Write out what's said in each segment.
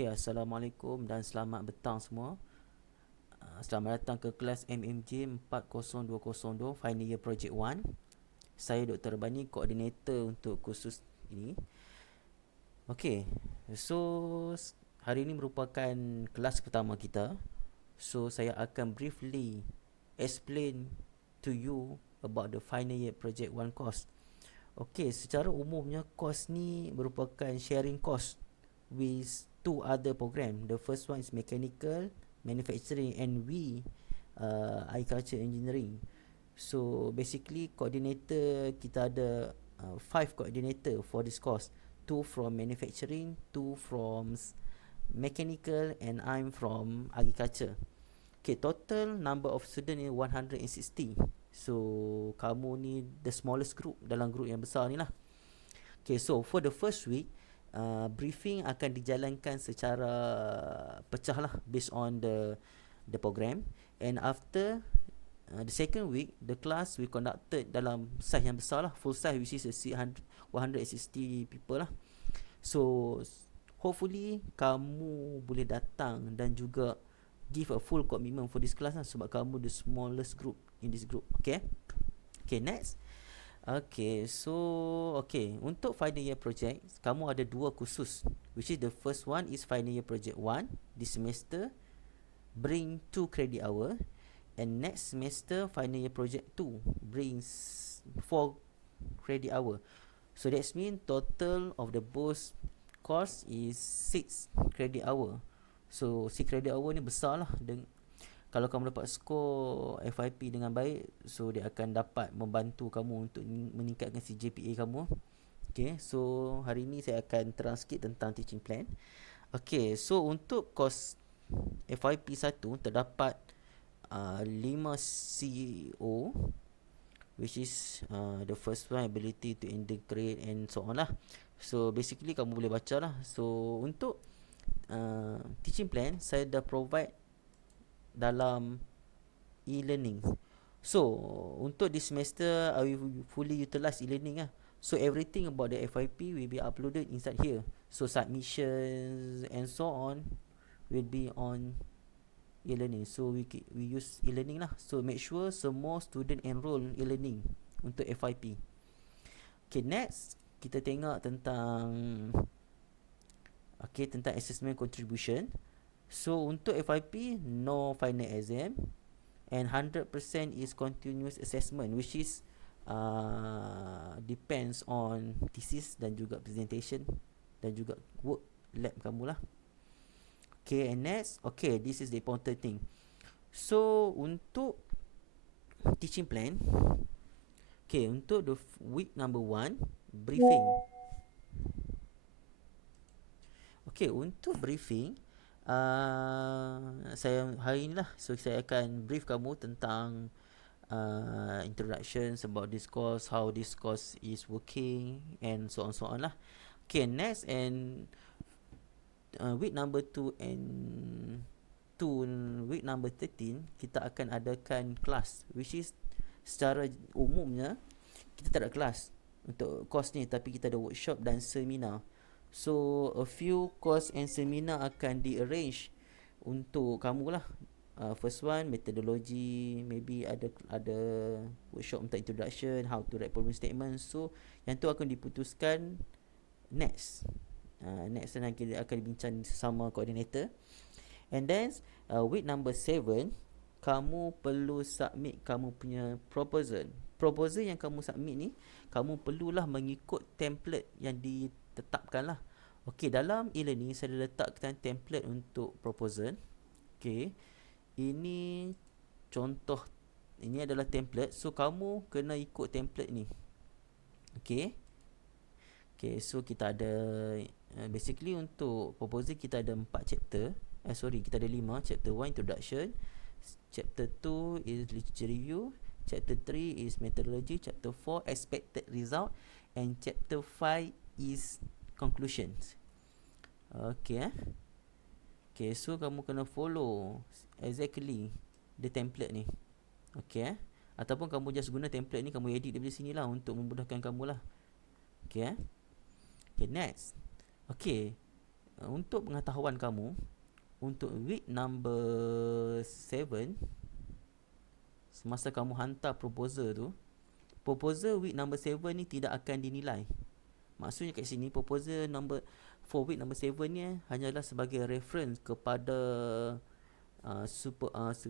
Okey, Assalamualaikum dan selamat petang semua. Selamat datang ke kelas MMJ 40202 Final Year Project 1. Saya Dr. Bani, koordinator untuk kursus ini. Okey, so hari ini merupakan kelas pertama kita. So saya akan briefly explain to you about the Final Year Project 1 course. Okey, secara umumnya course ni merupakan sharing course with two other program. The first one is mechanical, manufacturing, and agriculture engineering. So basically coordinator kita ada 5 coordinator for this course. 2 from manufacturing, 2 from mechanical, and I'm from agriculture. Okay, total number of student is 160. So kamu ni the smallest group dalam group yang besar ni lah. Okay, so for the first week, briefing akan dijalankan secara pecah lah based on the program. And after the second week, the class we conducted dalam size yang besar lah, full size, which is 160 people lah. So hopefully kamu boleh datang dan juga give a full commitment for this class lah, sebab kamu the smallest group in this group. Okay, next. Okay, so untuk final year project kamu ada dua kursus, which is the first one is final year project 1 this semester, bring 2 credit hour, and next semester final year project 2 brings 4 credit hour. So that means total of the both course is 6 credit hour. So 6 credit hour ni besar lah. Kalau kamu dapat skor FYP dengan baik, so dia akan dapat membantu kamu untuk meningkatkan CGPA kamu. Okay, so hari ni saya akan terang sikit tentang teaching plan. Okay, so untuk course FYP 1 terdapat 5 CO, which is the first one, ability to integrate and so on lah. So basically kamu boleh baca lah. So untuk teaching plan saya dah provide dalam e-learning. So untuk this semester I will fully utilize e-learning lah. So everything about the FYP will be uploaded inside here. So submissions and so on will be on e-learning. So we use e-learning lah. So make sure semua student enroll e-learning untuk FYP. Okay, next kita tengok tentang tentang assessment contribution. So untuk FYP, no final exam and 100% is continuous assessment, which is depends on thesis dan juga presentation dan juga work lab kamu lah. Okay, and next, this is the important thing. So untuk teaching plan, untuk the week number 1 briefing. Untuk briefing, saya hari ni lah, so saya akan brief kamu tentang introductions about this course, how this course is working, and so on lah. Next, and week number 2 and week number 13 kita akan adakan kelas, which is secara umumnya kita tak ada kelas untuk course ni, tapi kita ada workshop dan seminar. So a few course and seminar akan di-arrange untuk kamu lah. First one, methodology, maybe ada workshop untuk introduction, how to write problem statement. So yang tu akan diputuskan next nanti akan dibincang sama koordinator. And then week number 7 kamu perlu submit kamu punya proposal. Proposal yang kamu submit ni, kamu perlulah mengikut template yang ditetapkan lah. Dalam e-learning saya letakkan template untuk proposal. Ini contoh, ini adalah template. So kamu kena ikut template ni. So kita ada basically untuk proposal kita ada 4 chapter. Kita ada 5. Chapter 1 introduction, chapter 2 is literature review, chapter 3 is methodology, chapter 4 expected result, and chapter 5 is conclusions. So kamu kena follow exactly the template ni. Ataupun kamu just guna template ni, kamu edit daripada sini lah untuk memudahkan kamu lah. Next. untuk pengetahuan kamu, untuk week number 7, semasa kamu hantar proposal tu, proposal week number 7 ni tidak akan dinilai. Maksudnya kat sini proposal number for week number 7 ni hanyalah sebagai reference kepada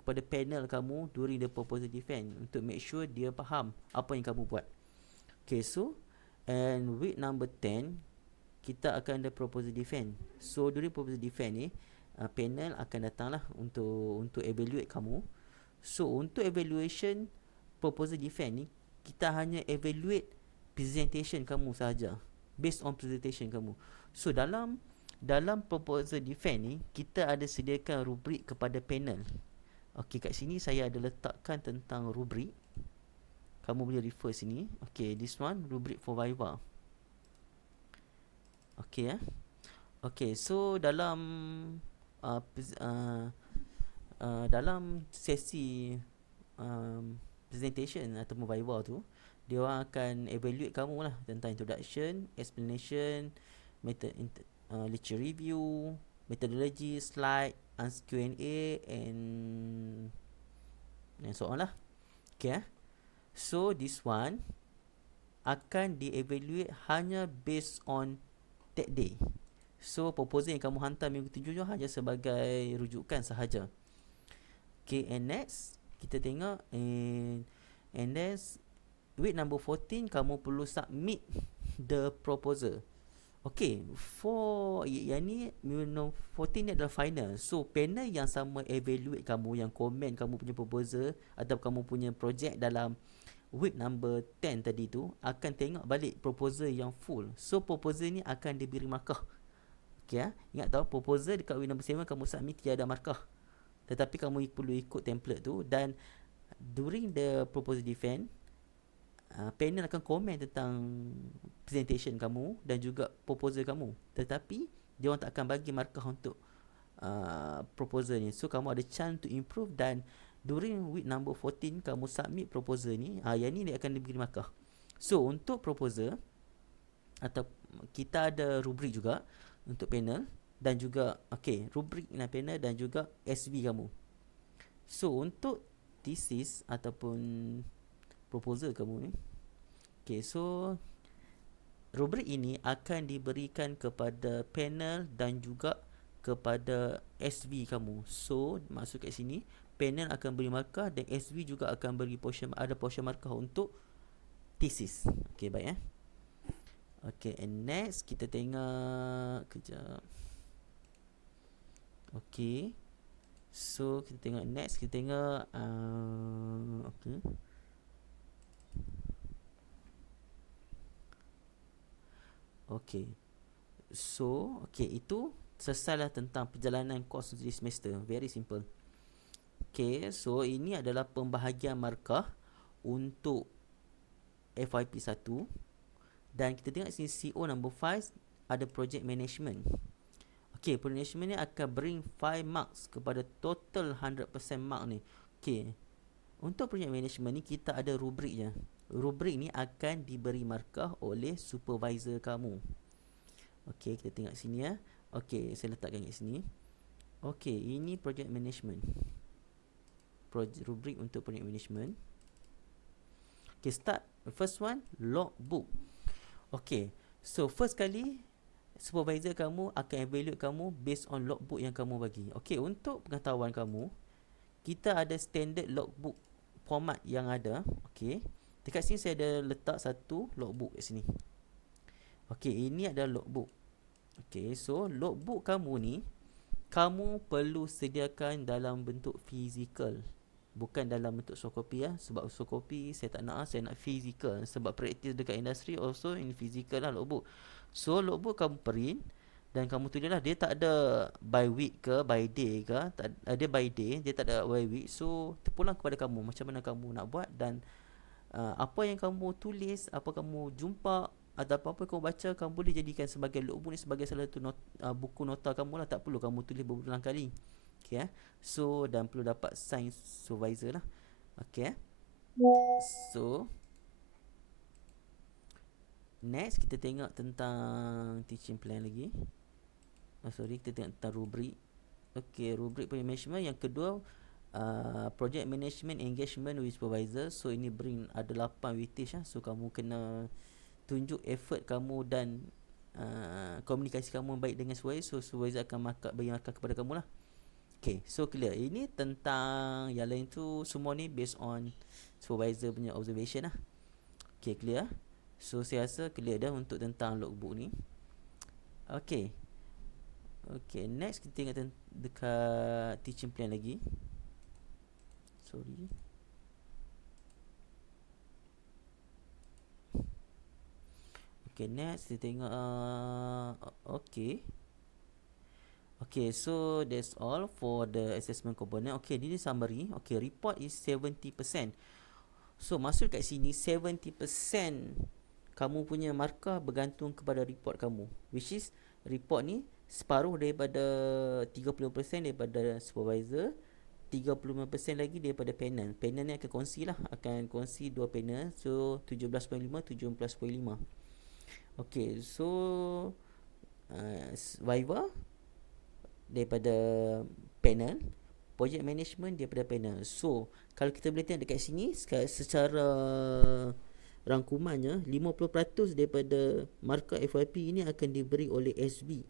kepada panel kamu during the proposal defense, untuk make sure dia faham apa yang kamu buat. Okay, so and week number 10 kita akan ada proposal defense. So during proposal defense ni panel akan datang lah untuk evaluate kamu. So untuk evaluation proposal defense ni, kita hanya evaluate presentation kamu sahaja, based on presentation kamu. So dalam proposal defense ni, kita ada sediakan rubrik kepada panel. Okey, kat sini saya ada letakkan tentang rubrik. Kamu boleh refer sini. Okey, this one rubrik for Viva. Okey Okey, so dalam dalam sesi presentation ataupun Viva tu, dia orang akan evaluate kamu lah tentang introduction, explanation, method lecture review, methodology, slide, answer Q&A and so on lah. Okay. So this one akan dievaluate hanya based on that day. So proposal yang kamu hantar minggu 7 hanya sebagai rujukan sahaja. Okay, and next kita tengok and next week number 14 kamu perlu submit the proposal. Okay, for yang ni number 14 ni adalah final. So panel yang sama evaluate kamu, yang komen kamu punya proposal atau kamu punya project dalam week number 10 tadi tu, akan tengok balik proposal yang full. So proposal ni akan diberi markah. Okay, ingat tahu proposal dekat week number 7 kamu submit tiada markah, tetapi kamu perlu ikut template tu. Dan during the proposal defense, panel akan komen tentang presentation kamu dan juga proposal kamu, tetapi dia orang tak akan bagi markah untuk proposal ni. So kamu ada chance to improve, dan during week number 14 kamu submit proposal ni, yang ni dia akan diberi markah. So untuk proposal, atau kita ada rubrik juga untuk panel dan juga rubrik dan panel dan juga SV kamu. So untuk thesis ataupun proposal kamu ni, so rubrik ini akan diberikan kepada panel dan juga kepada SV kamu. So maksud kat sini, panel akan beri markah dan SV juga akan beri portion markah untuk thesis. Okay, baik Okay, and next kita tengok kejap. Okay, so kita tengok next, kita tengok so itu selesailah tentang perjalanan kos di semester. Very simple. Okay, so ini adalah pembahagian markah untuk FYP 1. Dan kita tengok sini CO number 5 ada project management. Okay, project management ni akan bring 5 marks kepada total 100% mark ni. Okay, untuk project management ni kita ada rubriknya. Rubrik ni akan diberi markah oleh supervisor kamu. Okay, kita tengok sini Okay, saya letakkan kat sini. Okay, ini project management. Rubrik untuk project management. Okay, start. First one, logbook. Okay, so first kali supervisor kamu akan evaluate kamu based on logbook yang kamu bagi. Okay, untuk pengetahuan kamu, kita ada standard logbook format yang ada. Okay, dekat sini saya ada letak satu logbook kat sini. Okay, ini adalah logbook. Okay, so logbook kamu ni, kamu perlu sediakan dalam bentuk fizikal, bukan dalam bentuk soft copy sebab soft copy saya tak nak, saya nak physical sebab praktis dekat industri also in physical lah logbook. So logbook kamu print dan kamu tulis lah, dia tak ada by week ke by day ke, dia by day, dia tak ada by week. So terpulang kepada kamu macam mana kamu nak buat, dan apa yang kamu tulis, apa kamu jumpa atau apa-apa kamu baca, kamu boleh jadikan sebagai logbook ni sebagai salah satu buku nota kamu lah. Tak perlu kamu tulis berulang kali. Okay, so dan perlu dapat sign supervisor lah. Okay, so next kita tengok tentang teaching plan lagi. Kita tengok tentang rubrik. Rubrik project management. Yang kedua, project management engagement with supervisor. So ini bring ada 8 weightage lah. So kamu kena tunjuk effort kamu dan komunikasi kamu baik dengan supervisor. So supervisor akan bagi markah kepada kamu lah. So clear. Ini tentang yang lain tu semua ni based on supervisor punya observation lah. Clear. So saya rasa clear dah untuk tentang logbook ni. Next kita tengok dekat teaching plan lagi. Next kita tengok so that's all for the assessment component. Ini summary. Report is 70%. So masuk kat sini 70% kamu punya markah bergantung kepada report kamu, which is report ni separuh daripada 30% daripada supervisor, 35% lagi daripada panel. Panel ni akan kongsi 2 panel. So 17.5, 17.5. So Viva daripada panel, project management daripada panel. So kalau kita boleh tengok dekat sini secara rangkumannya, 50% daripada markah FYP ini akan diberi oleh SB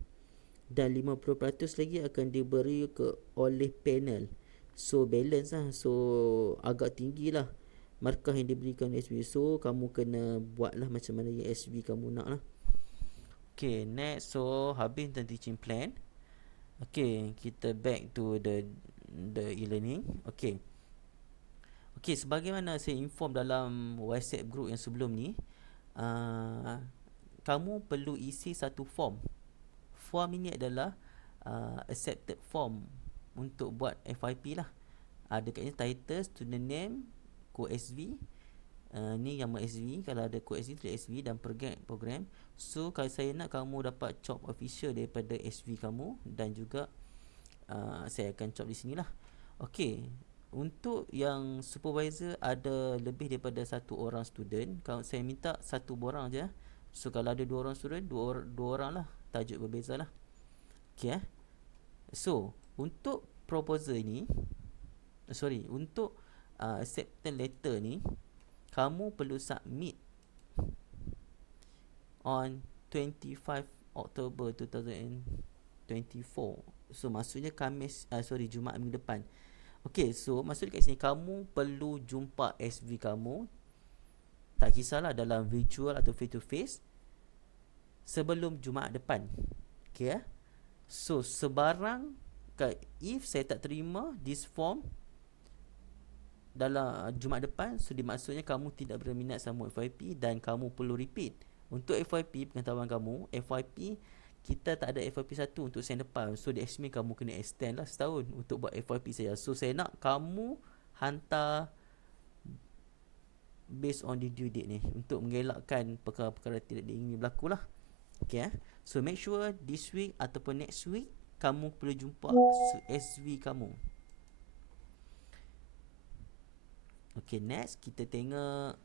dan 50% lagi akan diberi oleh panel. So balance lah. So agak tinggi lah markah yang diberikan SB. So kamu kena buat lah macam mana yang SB kamu nak lah. Next. So habis tentang teaching plan. Kita back to the e-learning. Sebagaimana saya inform dalam WhatsApp group yang sebelum ni, kamu perlu isi satu form. Form ini adalah accepted form untuk buat FYP lah. Ada kat sini title, student name, code SV, ni nama SV. Kalau ada code SV, tulis SV dan program. So kalau saya nak kamu dapat chop official daripada SV kamu, dan juga saya akan chop di sinilah. Untuk yang supervisor ada lebih daripada satu orang student, kalau saya minta satu orang je. So kalau ada 2 orang student, dua orang lah, tajuk berbeza lah. So untuk proposal ni, untuk acceptance letter ni, kamu perlu submit on 25 October 2024. So maksudnya Jumaat minggu depan. So maksud kat sini, kamu perlu jumpa SV kamu, tak kisahlah dalam virtual atau face to face, sebelum Jumaat depan. So sebarang if saya tak terima this form dalam Jumaat depan, so dimaksudnya kamu tidak berminat sama FYP dan kamu perlu repeat. Untuk FYP, pengetahuan kamu, FYP kita tak ada FYP 1 untuk sen depan. So di estimate kamu kena extend lah setahun untuk buat FYP saja. So saya nak kamu hantar based on the due date ni, untuk mengelakkan perkara-perkara tidak diingini berlaku lah. So make sure this week ataupun next week kamu perlu jumpa SV kamu. Next kita tengok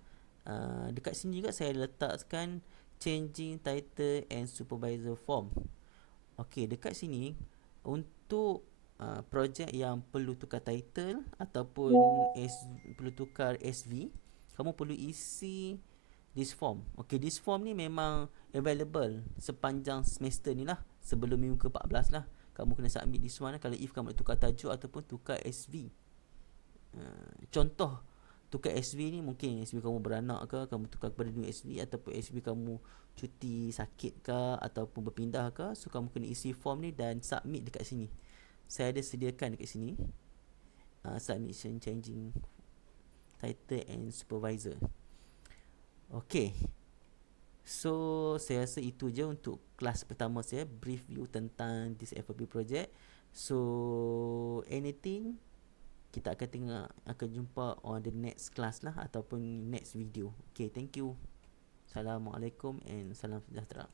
dekat sini juga saya letakkan changing title and supervisor form. Dekat sini untuk projek yang perlu tukar title ataupun perlu tukar SV, kamu perlu isi this form. This form ni memang available sepanjang semester ni lah, sebelum minggu ke-14 lah. Kamu kena submit this one kalau if kamu nak tukar tajuk ataupun tukar SV. Contoh tukar SV ni, mungkin SV kamu beranak ke, kamu tukar kepada new SV, ataupun SV kamu cuti sakit ke, ataupun berpindah ke. So kamu kena isi form ni dan submit dekat sini. Saya ada sediakan dekat sini, submission changing title and supervisor. So saya rasa itu je untuk kelas pertama saya, brief view tentang this FYP project. So anything, kita akan jumpa on the next class lah, ataupun next video. Thank you. Assalamualaikum and salam sejahtera.